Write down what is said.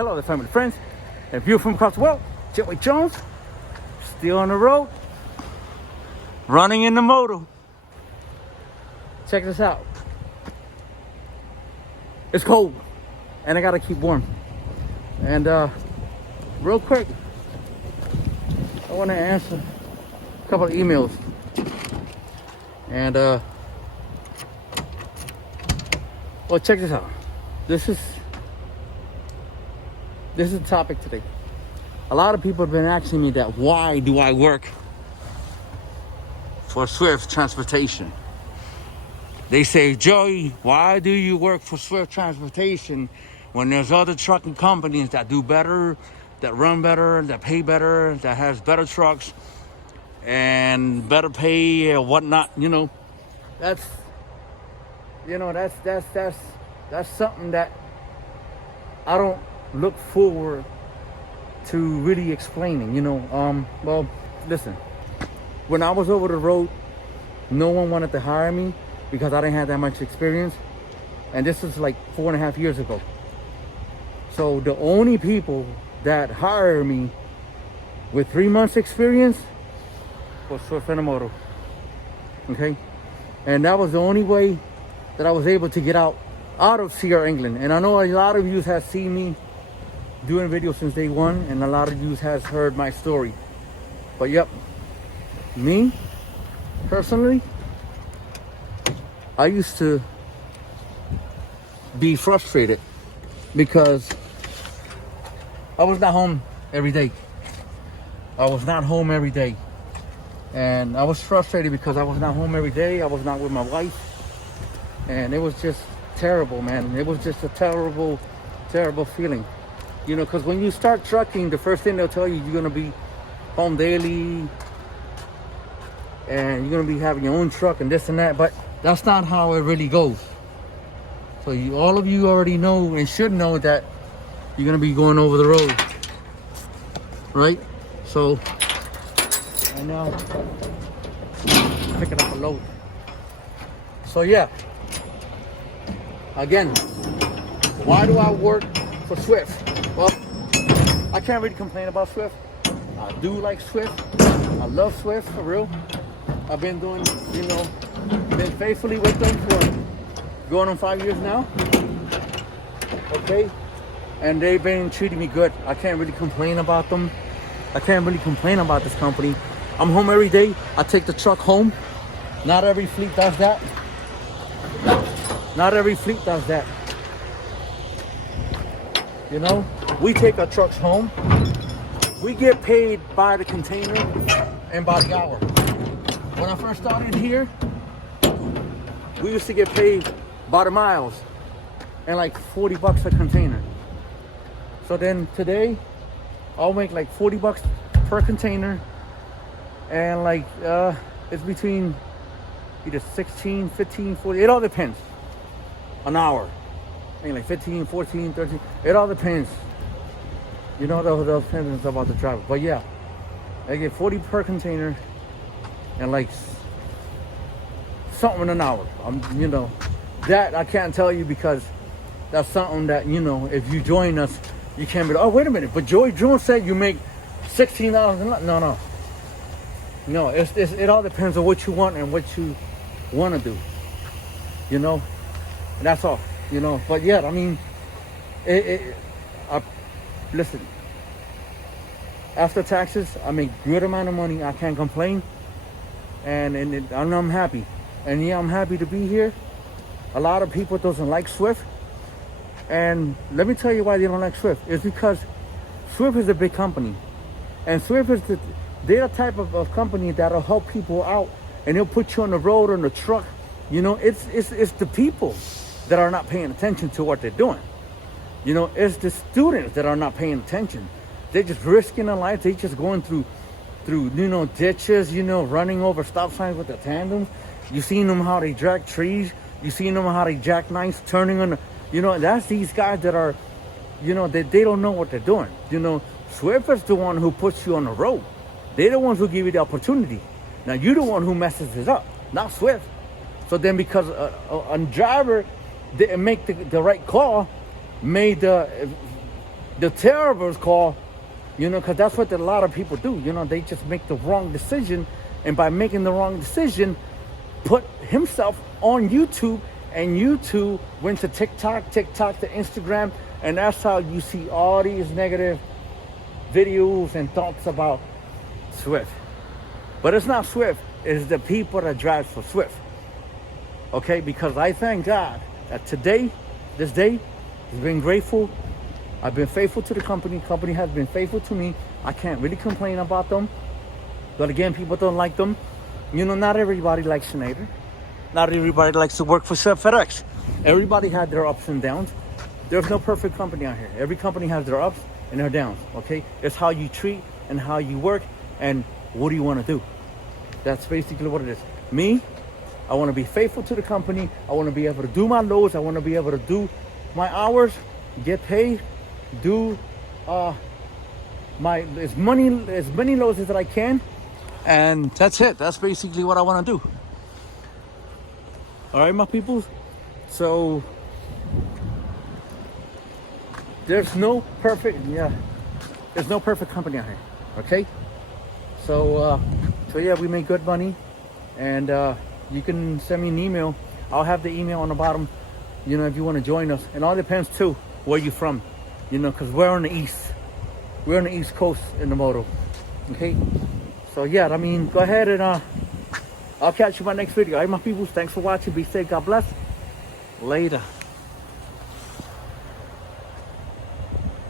Hello there, family, friends, and viewers from across the world. Joey Jones, still on the road, running in the motor. Check this out. It's cold, and I gotta keep warm. And real quick, I want to answer a couple of emails. And well, check this out. This is the topic today. A lot of people have been asking me that, why do I work for Swift Transportation? They say, Joey, why do you work for Swift Transportation when there's other trucking companies that do better, that run better, that pay better, that has better trucks and better pay or whatnot? That's something that I don't look forward to really explaining. Well, listen, when I was over the road, no one wanted to hire me because I didn't have that much experience, and this was like 4.5 years ago. So the only people that hired me with 3 months experience was Swift Intermodal. Okay, and that was the only way that I was able to get out of CR England. And I know a lot of you have seen me doing videos since day one, and a lot of you has heard my story. But yep, me personally, I used to be frustrated because I was not home every day. And I was frustrated because I was not home every day. I was not with my wife. And it was just terrible, man. It was just a terrible, terrible feeling. Because when you start trucking, the first thing they'll tell you, you're going to be home daily and you're going to be having your own truck and this and that. But that's not how it really goes. So all of you already know and should know that you're going to be going over the road. Right? So I now picking up a load. So yeah. Again, why do I work for Swift? Well, I can't really complain about Swift. I do like Swift. I love Swift, for real. I've been doing, been faithfully with them for going on 5 years now. Okay? And they've been treating me good. I can't really complain about them. I can't really complain about this company. I'm home every day. I take the truck home. Not every fleet does that. Not every fleet does that. We take our trucks home. We get paid by the container and by the hour. When I first started here, we used to get paid by the miles and like $40 a container. So then today, I'll make like $40 per container, and like it's between either 16, 15, 40. It all depends. An hour. I mean, like 15, 14, 13. It all depends. The depends about the driver. But yeah, I get 40 per container and like something an hour. That I can't tell you because that's something that, if you join us, you can't be, oh, wait a minute, but Joey Jones said you make $16 a month. No, it all depends on what you want and what you want to do. And that's all. But yeah, I mean, listen, after taxes, I make good amount of money. I can't complain, and I'm happy. And yeah, I'm happy to be here. A lot of people doesn't like Swift, and let me tell you why they don't like Swift. It's because Swift is a big company, and Swift is they're the type of company that'll help people out, and they'll put you on the road or on the truck. It's the people that are not paying attention to what they're doing. It's the students that are not paying attention. They're just risking their life. They're just going through ditches, running over stop signs with their tandems. You seen them how they drag trees. You seen them how they jackknife turning on the, that's these guys that are, they don't know what they're doing. Swift is the one who puts you on the road. They're the ones who give you the opportunity. Now you're the one who messes it up, not Swift. So then because a driver didn't make the right call, made the the terribles call, because that's what a lot of people do. They just make the wrong decision, and by making the wrong decision, put himself on YouTube, and YouTube went to TikTok to Instagram, and that's how you see all these negative videos and thoughts about Swift. But it's not Swift, it's the people that drive for Swift. Okay, because I thank God that this day, has been grateful. I've been faithful to the company. Company has been faithful to me. I can't really complain about them. But again, people don't like them. Not everybody likes Schneider. Not everybody likes to work for FedEx. Everybody had their ups and downs. There's no perfect company out here. Every company has their ups and their downs, okay? It's how you treat and how you work and what do you want to do. That's basically what it is. Me, I want to be faithful to the company. I want to be able to do my loads. I want to be able to do my hours, get paid, do as many loads as I can, and that's it. That's basically what I want to do. All right, my people. So there's no perfect company out here. Okay. So yeah, we make good money, and you can send me an email. I'll have the email on the bottom, if you want to join us. And all depends too where you're from, because we're on the east. We're on the East Coast in the moto. Okay. So yeah, go ahead and I'll catch you in my next video. All right, my people. Thanks for watching. Be safe. God bless. Later.